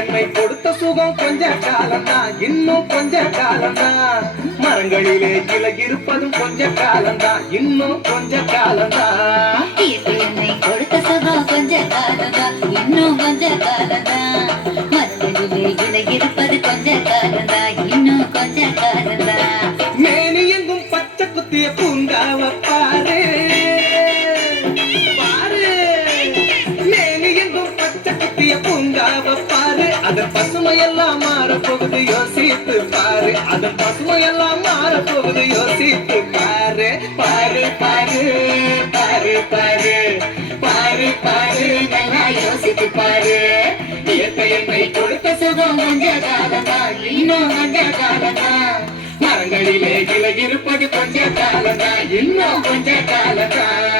என்னை கொடுத்த சுகம் கொஞ்ச காலம்தான், இன்னும் கொஞ்ச காலம்தான். மரங்களிலே கிளை இருப்பதும் கொஞ்ச காலம்தான், இன்னும் கொஞ்ச காலம்தான். என்னை கொடுத்த சுகம் கொஞ்ச காலம்தான், இன்னும் கொஞ்ச காலம்தான். மரங்களிலே கிளை இருப்பது கொஞ்ச காலம்தான், இன்னும் கொஞ்ச காலம்தான். மேனி எங்கும் பச்சை குத்திய பூங்காவ பாரு பாரு, மேனி எங்கும் பச்சை குத்திய பூங்காவ பாரு. அதன் பசுமையெல்லாம் மாறப்போகுது யோசித்து பாரு, அதன் பசுமையெல்லாம் மாறப்போகுது யோசித்து பாரு. பாரு பாரு பாரு பாரு பாரு பாரு, நல்லா யோசித்து பாரு. இயற்கை என்னை கொடுத்த சுகம் கொஞ்ச காலம்தான், இன்னும் கொஞ்ச காலம்தான். மரங்களிலே கிளை இருப்பது கொஞ்ச காலம்தான், இன்னும் கொஞ்ச காலம்தான்.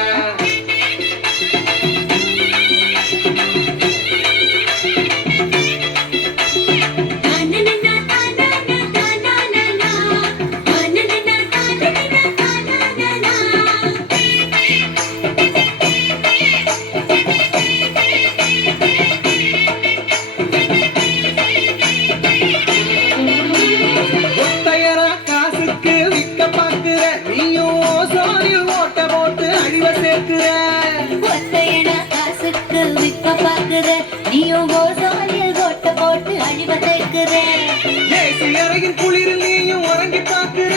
அறையின் குளிரில் நீயும் உறங்கி பார்க்கிற,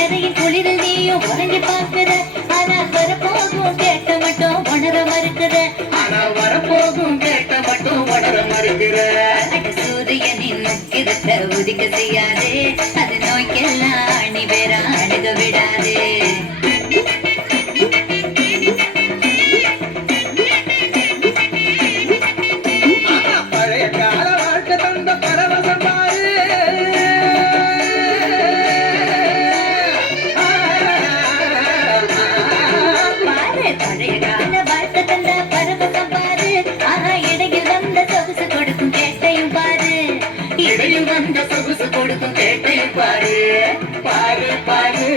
அறையின் குளிரில் நீயும் உறங்கி பார்க்கிற. ஆனால் வரப்போகும் கேட்ட மட்டும் உணர மறுக்கிற, ஆனால் வரப்போகும் கேட்ட மட்டும் உணர மறுக்கிற. சூரியனின் முக்கியத்தை உதிக்க செய்யாதே, அது நோய்க்கெல்லாம் அணி வேற அணுக விடாதே. இடையில் வந்த சொகுசு கொடுக்கும் கேட்டையும் பாரு. பாரு பாரு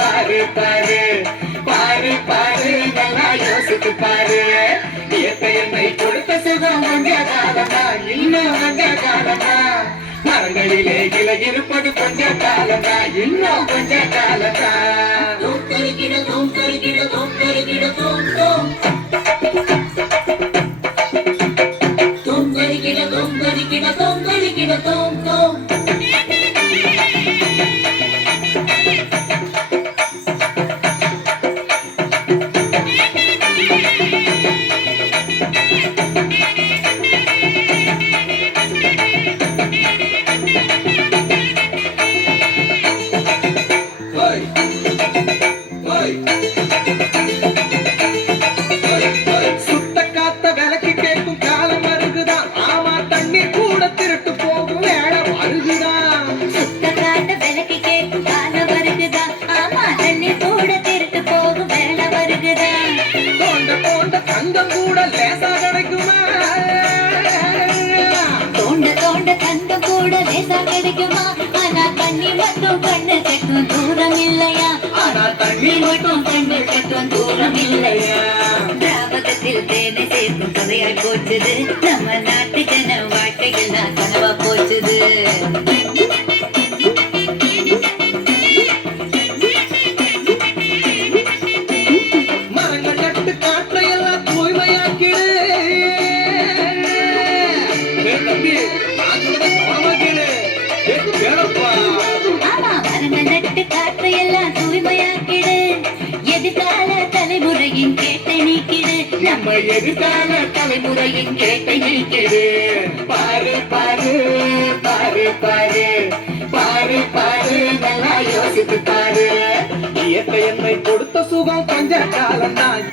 பாரு பாரு பாரு பாரு, நல்லா யோசித்து பாரு. இயற்கை என்னை கொடுத்த சுகம் கொஞ்ச காலம்தான், இன்னும் கொஞ்ச காலம்தான். மரங்களிலே கிளை இருப்பது கொஞ்ச காலம்தான், இன்னும் கொஞ்ச காலம்தான். சுத்த காத்த விலைக்கு கேட்கும் காலம் வருகுதான், ஆமா தண்ணீர் கூட திருட்டு போகும் வேலை வருகுதான். சுத்த காத்த விலைக்கு கேட்கும் காலம் வருகுதான், ஆமா தண்ணீர் கூட திருட்டு போகும் வேலை வருகுதான். தோண்ட தோண்ட தங்கம் கூட லேசா கிடைக்குமா, தோண்ட தோண்ட தங்கம் கூட லேசா கிடைக்குமா. ஆனா தண்ணி மட்டும் கண்ணு கட்டும் தூரம் இல்லையா, ஆனா தண்ணி மட்டும் கண்ணு கட்டும் தூரம் இல்லையா. திராவகத்தில் தேனை சேர்க்கும் கதையாய் போச்சுது, நம்ம நாட்டு ஜன வாழ்க்கையில் நான் கனவா போச்சுது. மரங்கள் நட்டு காற்றையெல்லாம் தூய்மையாக்கிடு. தம்பி ஆமா, மரங்கள் நட்டு காற்றையெல்லாம் தூய்மையாக்கிடு. எதிர்கால தலைமுறையின் கேட்டை நீக்கிடு, நம்ம எதிர்கால தலைமுறையின் கேட்டை நீக்கிடு. பாரு பாரு பாரு பாரு பாரு பாரு, நல்லா யோசித்து பாரு. இயற்கை என்னை கொடுத்த சுகம் கொஞ்ச காலம்தான்.